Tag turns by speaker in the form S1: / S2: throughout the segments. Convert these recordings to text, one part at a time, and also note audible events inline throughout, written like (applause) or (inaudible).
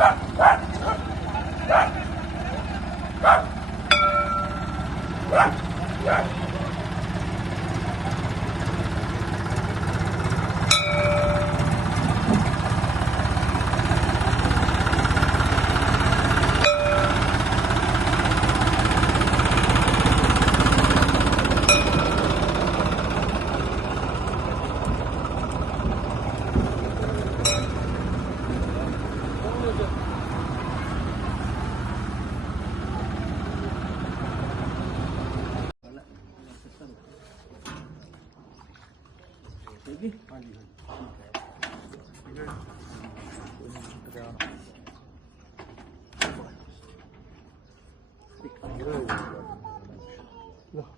S1: Ha, ha, ha!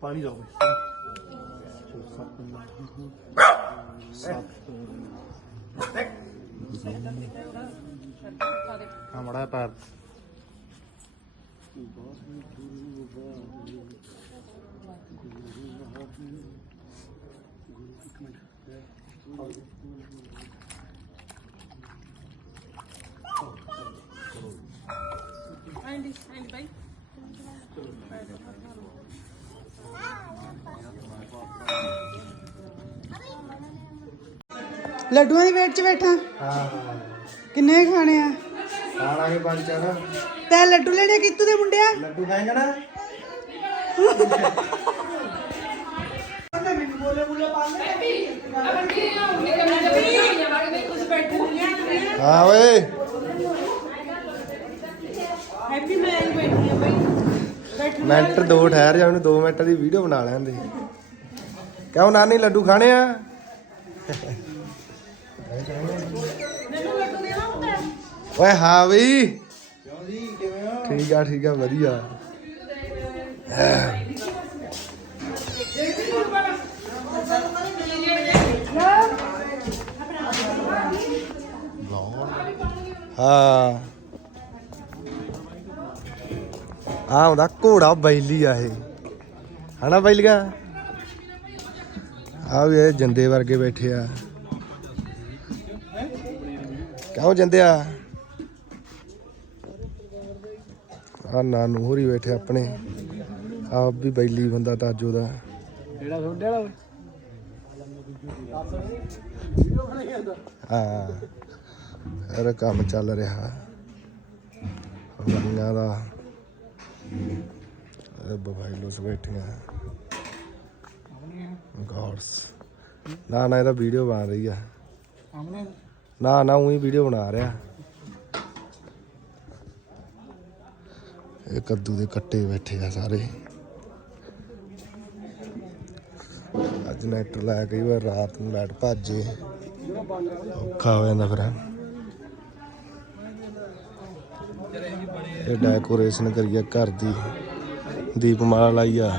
S1: ਪਾਣੀ ਲਾਓ ਹਾਂ ਮੜਾ ਪੈਰ
S2: ਬਾਈ
S3: ਲੱਡੂਆਂ ਦੀ ਵੇਟ 'ਚ ਬੈਠਾ?
S1: ਹਾਂ।
S3: ਕਿੰਨੇ ਖਾਣੇ ਆ?
S1: ਖਾਣਾ ਹੀ ਪੰਜ ਚਾਰ।
S3: ਤੈ ਲੱਡੂ ਲੈਣੇ ਕਿੱਤੂ ਦੇ ਮੁੰਡਿਆ?
S1: ਲੱਡੂ ਖਾਏਗਾ ਨਾ? (laughs) ਹਾਂ। ਓਏ।
S3: ਹੈਪੀ ਮੈਂ ਬੈਠੀ ਆ ਬਾਈ।
S1: ਮਿੰਟ ਦੋ ਠਹਿਰ ਜਾ ਉਹਨੂੰ 2 ਮਿੰਟ ਦੀ ਵੀਡੀਓ ਬਣਾ ਲੈਂਦੇ। ਕਿਉਂ ਨਾਨੀ ਲੱਡੂ ਖਾਣੇ ਆ? ਓਏ ਹਾਂ ਬਈ। ਕਿਉਂ ਜੀ ਕਿਵੇਂ ਹੋ? ਠੀਕ ਆ ਠੀਕ ਆ ਵਧੀਆ। ਹਾਂ। ਆ ਹੁੰਦਾ ਘੋੜਾ ਬੈਲੀ ਆ ਇਹ। ਹਨਾ ਬੈਲੀਆਂ? ਆ ਵੀ ਇਹ ਜੰਦੇ ਵਰਗੇ ਬੈਠੇ ਆ। ਕਿਉਂ ਜੰਦੇ ਆ? ਆ ਨਾਨੂ ਹੋਰੀ ਬੈਠੇ ਆਪਣੇ। ਆਪ ਵੀ ਬੈਲੀ ਬੰਦਾ ਤਾਜੋ ਦਾ।
S4: ਜਿਹੜਾ ਤੁਹਾਡੇ ਵਾਲਾ
S1: ਹਾਂ। ਇਹਦਾ ਕੰਮ ਚੱਲ ਰਿਹਾ ਬੰਗਾ ਦਾ ਇਹ ਬਫਾਈਲੋਸ ਬੈਠੀਆਂ ਗੌਡਸ ਨਾ ਨਾ ਇਹਦਾ ਵੀਡੀਓ ਬਣ ਰਹੀ ਆ
S4: ਸਾਹਮਣੇ
S1: ਨਾ ਨਾ ਉਹੀ ਵੀਡੀਓ ਬਣਾ ਰਿਹਾ। ਇਹ ਕੱਦੂ ਦੇ ਕੱਟੇ ਬੈਠੇ ਆ ਸਾਰੇ। ਅੱਜ ਨੈਟ ਲਾਇਆ ਕਈ ਵਾਰ ਰਾਤ ਨੂੰ ਲਾਈਟ ਭੱਜੇ ਔਖਾ ਹੋ ਜਾਂਦਾ ਫਿਰ। ਇਹ ਡੈਕੋਰੇਸ਼ਨ ਕਰੀਆ ਘਰ ਦੀ ਦੀਪਮਾਲਾ ਲਾਈ ਆ।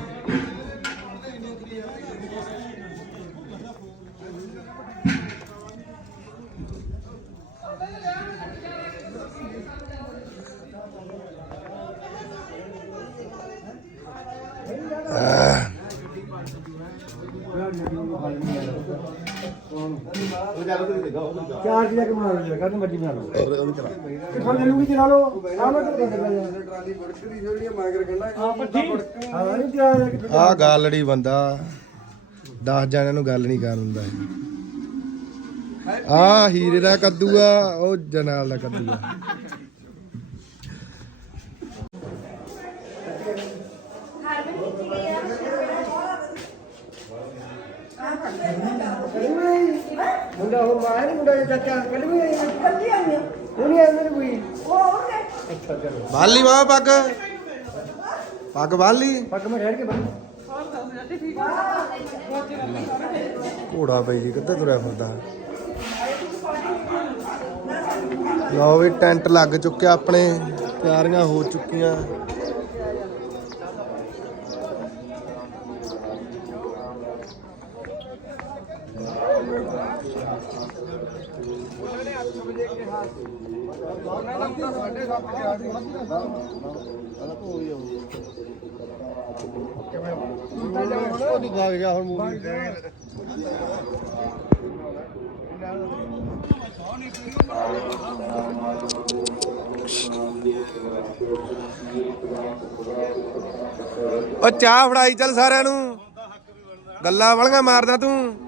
S4: ਜਿਹਾ ਕਿ ਬਣਾ ਲਓ ਜਿਹੜਾ ਮਰਜ਼ੀ ਬਣਾ ਲਓ। ਕਿੱਥੋਂ ਲੈ ਲੂਗੀ ਚਲਾ ਲਓ ਆ ਕਿੱਥੇ
S5: ਟਰਾਲੀ ਜਿਹੜੀ
S4: ਪੱਠੀ ਹਾਂ? ਨਹੀਂ
S1: ਗਾਲੜੀ ਬੰਦਾ। 10 ਜਣਿਆਂ ਨੂੰ ਗੱਲ ਨਹੀਂ ਕਰਨ ਹੁੰਦਾ ਆ ਹੀਰੇ ਦਾ ਕੱਦੂ ਆ ਉਹ ਜਨਾਲ ਦਾ ਕੱਦੂ ਆ।
S4: ਮੁੰਡਾ ਉਹ ਮਾਂ ਨਹੀਂ ਮੁੰਡਾ ਜਿਹੜਾ ਚਾਚਾ ਕੱਲ ਵੀ ਆਈ ਕੱਲੀ ਆਈ ਉਹ ਨਹੀਂ ਆਈ ਮੇਰੇ ਕੋਈ ਅੱਛਾ ਚਲੋ।
S1: ਬਾਲੀ ਵਾ ਪੱਗ। ਪੱਗ ਬਾਲੀ।
S4: ਪੱਗ ਮੈਂ ਠਹਿਰ ਕੇ ਬੰਨ
S1: ਘੋੜਾ ਪਈ ਜੀ ਕਿੱਧਰ ਤੁਰਿਆ ਫਿਰਦਾ? ਲਓ ਵੀ ਟੈਂਟ ਲੱਗ ਚੁੱਕਿਆ ਆਪਣੇ ਤਿਆਰੀਆਂ ਹੋ ਚੁੱਕੀਆਂ।
S4: ਉਹ ਦਿਖਾ ਗਿਆ ਹੁਣ ਮੂਵੀ
S1: ਓ ਚਾਹ ਫੜਾਈ ਚੱਲ ਸਾਰਿਆਂ ਨੂੰ। ਗੱਲਾਂ ਵਾਲੀਆਂ ਮਾਰਦਾ ਤੂੰ।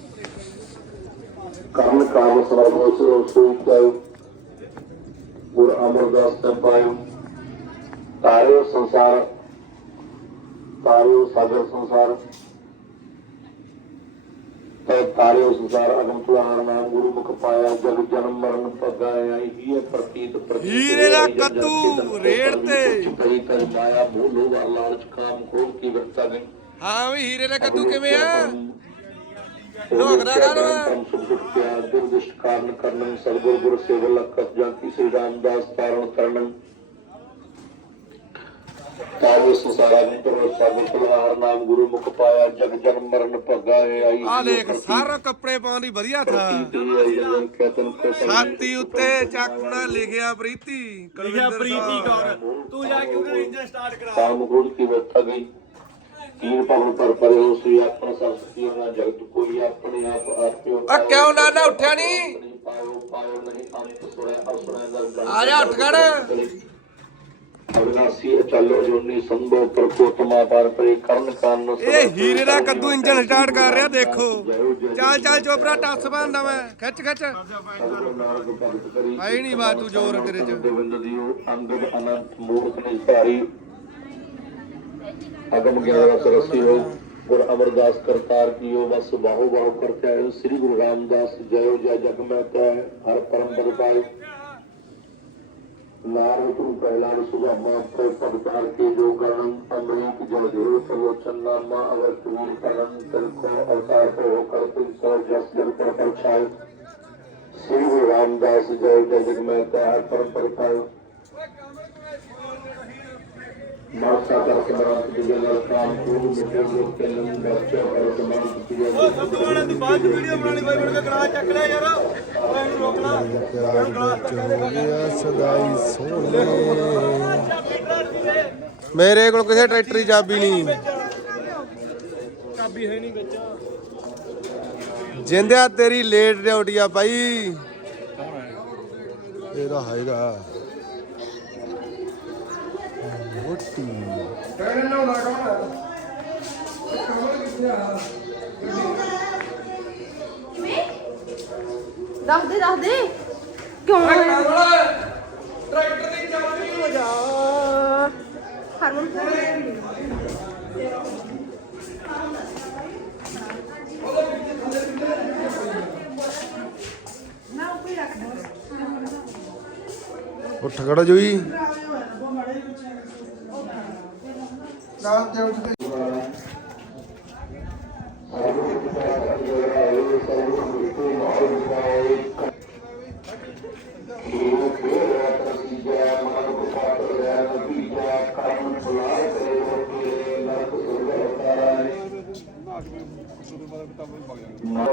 S6: ਕਾਮ ਸਰਵੋਸ ਸੋਈ ਚਾਉ ਗੁਰ ਅਮਰਦਾਸ ਤਪਾਇ ਤਾਰੇ ਸੰਸਾਰ ਤਾਰੇ ਸਾਗਰ ਸੰਸਾਰ। ਤੇ ਤਾਰੇ ਸੰਸਾਰ ਅਗਮ ਚੁਹਾਨ ਨਾਮ ਗੁਰੂ ਮੁਖ ਪਾਇਆ ਜਗ ਜਨਮ ਮਰਨ ਪਗਾਇਆ ਹੀ ਪ੍ਰਤੀਤ ਪ੍ਰਤੀਤ
S1: ਹੀਰੇ ਦਾ ਕੱਦੂ, ਰੇੜ ਤੇ।
S6: ਕਈ ਕਈ ਮਾਇਆ ਮੋਹ ਲੋਭ ਲਾਲਚ ਕਾਮ ਕ੍ਰੋਧ ਕੀ ਵਰਤਾ ਗਈ।
S1: ਹਾਂ ਵੀ ਹੀਰੇ ਦਾ ਕੱਦੂ ਕਿਵੇਂ ਆ? ਲੋਕਦਾ ਗੱਲ ਵਾ।
S6: ਦੁਰਦਿਸ਼ਟ ਕਾਰਨ ਕਰਨੰ ਸਤਿਗੁਰ ਗੁਰ ਸੇਵ ਲਖਤ ਜਾਂਤੀ ਸ੍ਰੀ ਰਾਮਦਾਸ ਤਾਰਨ ਕਰਨੰ ਤਾਵੇ ਸੰਸਾਰਾ ਨੂੰ ਤਰੋ ਸਾਗਰ ਕੁਲਹਾਰ ਨਾਮ ਗੁਰੂ ਮੁਖ ਪਾਇਆ ਜਗ ਜਨਮ ਮਰਨ ਭਗਾ ਹੈ ਆਈ
S1: ਆ ਦੇਖ ਸਾਰਾ ਕੱਪੜੇ ਪਾਉਣ ਦੀ ਵਧੀਆ ਥਾ ਛਾਤੀ ਉੱਤੇ ਚਾਕੂੜਾ ਲਿਖਿਆ ਪ੍ਰੀਤੀ
S2: ਲਿਖਿਆ ਪ੍ਰੀਤੀ। ਕੌਰ ਤੂੰ ਜਾ ਕੇ ਉਹਦਾ ਇੰਜਨ ਸਟਾਰਟ ਕਰਾ
S6: ਕਾਮ ਕ੍ਰੋਧ ਕੀ ਵਰਤਾ ਗਈ ਤੀਨ ਪਵਨ ਪਰ ਪਰੇ ਹੋ ਸ੍ਰੀ ਆਪਣਾ ਜਗਤ ਕੋਈ ਆਪਣੇ ਆਪ ਆਤਿਓ
S1: ਆ ਕਿਉਂ ਨਾਨਾ ਉੱਠਿਆ ਨਹੀਂ
S6: ਪਾਇਓ ਪਾਇਓ ਨਹੀਂ ਅੰਤ ਸੁਣਿਆ ਅਸੁਰਾਂ ਦਾ ਗਣ
S1: ਆ ਜਾ ਉੱਠ ਖੜ
S6: ਅਵਨਾਸੀ ਅਚਲੋ ਜੋਨੀ ਸੰਭੋ ਪ੍ਰਕੋਤਮਾ ਪਰ ਪਰੇ ਕਰਨ ਕਾਰਨ
S1: ਇਹ ਹੀਰੇ ਦਾ ਕੱਦੂ ਇੰਜਨ ਸਟਾਰਟ ਕਰ ਰਿਹਾ ਦੇਖੋ। ਚੱਲ ਚੱਲ ਚੋਪਰਾ ਟੱਸ ਬੰਦਾ ਮੈਂ। ਖਿੱਚ ਖਿੱਚ। ਆਈ ਨਹੀਂ ਬਾਤ ਤੂੰ ਜ਼ੋਰ ਤੇਰੇ ਚ।
S6: ਗੋਬਿੰਦ ਦਿਓ ਅੰਗਦ ਅਨੰਤ ਮੂਰਤ ਨਿਧਾਰੀ ਅਗਮ ਗਿਆਨ ਰਸ ਰਸੀ ਹੋ ਗੁਰ ਅਮਰਦਾਸ ਕਰਤਾਰ ਕੀਓ, ਬਸ ਬਾਹੋ ਬਾਹੋ ਕਰਤੇ ਆਇਓ ਸ੍ਰੀ ਗੁਰੂ ਰਾਮਦਾਸ ਜਯੋ ਜੈ ਜਗ ਮੈਂ ਕੈ ਹਰ ਪਰਮ ਪਦ ਪਾਏ ਨਾਮ ਤੂੰ ਪਹਿਲਾ ਸੁਭਾਮਾ ਤੇ ਪਦਕਾਰ ਕੇ ਜੋ ਕਰਨ ਅਮਰੀਕ ਜਲ ਦੇਵ ਸਰਵੋਚਨ ਨਾਮਾ ਅਵਰ ਕਬੀਰ ਕਰਨ ਤਨ ਕੋ ਅਵਤਾਰ ਹੋ ਕਰ ਤਿਨ ਸੋ ਜਸ ਜਲ ਪਰ ਪਰਛਾਏ। ਸ੍ਰੀ ਗੁਰੂ ਰਾਮਦਾਸ ਜੈ ਜੈ ਜਗ ਮੈਂ ਕੈ ਹਰ ਪਰਮ ਪਦ ਪਾਏ ਮਾਸਾ ਤੇ ਕਾਮ ਬੱਚਾ ਪਰ
S2: ਬਾਅਦ ਵੀਡੀਓ ਬਣਾਣੀ ਬਾਈ ਬਣ ਕੇ ਗਲਾਸ ਚੱਕ ਲਿਆ ਯਾਰ। ਇਹਨੂੰ ਰੋਕ ਲਾ।
S1: ਸਦਾਈ ਸੋਹਣੇ ਮੇਰੇ ਕੋਲ ਕਿਸੇ ਟਰੈਕਟਰ ਦੀ ਚਾਬੀ ਨਹੀਂ।
S2: ਚਾਬੀ ਹੈ ਨਹੀਂ ਵਿੱਚ।
S1: ਜਿੰਦਿਆ ਤੇਰੀ ਲੇਟ ਡਿਊਟੀ ਆ ਬਾਈ। ਇਹਦਾ ਹੈਗਾ। ਮੋਟੀ
S4: ਕਹਿੰਦੇ ਨਾ ਕੌਣ
S3: ਰੱਖ ਦੇ। ਰੱਖ ਦੇ ਕਿਉਂ
S4: ਟਰੈਕਟਰ ਦੀ ਚਾਬੀ
S3: ਹੋ ਜਾ। ਹਰਮਨ
S1: ਉੱਠ ਖੜਾ ਜੋਈ।
S4: ਨਾਲ ਤੇ ਉੱਠ ਕੇ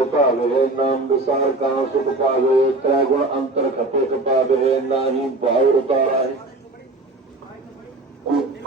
S6: ਭਾਵੇ ਨਾਮ ਵਿਸਾਰ ਕਾ ਸੁਖ ਪਾਵੇ ਤ੍ਰੈ ਗੁਣ ਅੰਤਰ ਖਪੇ ਖਪਾਵੇ, ਨਾਹੀ ਭਾਵ ਉਤਾਰਾ ਹੈ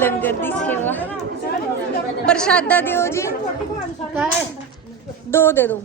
S7: ਲੰਗਰ ਦੀ ਸੇਵਾ। ਪ੍ਰਸ਼ਾਦਾ ਦਿਓ ਜੀ। ਦੋ ਦੇ ਦਿਓ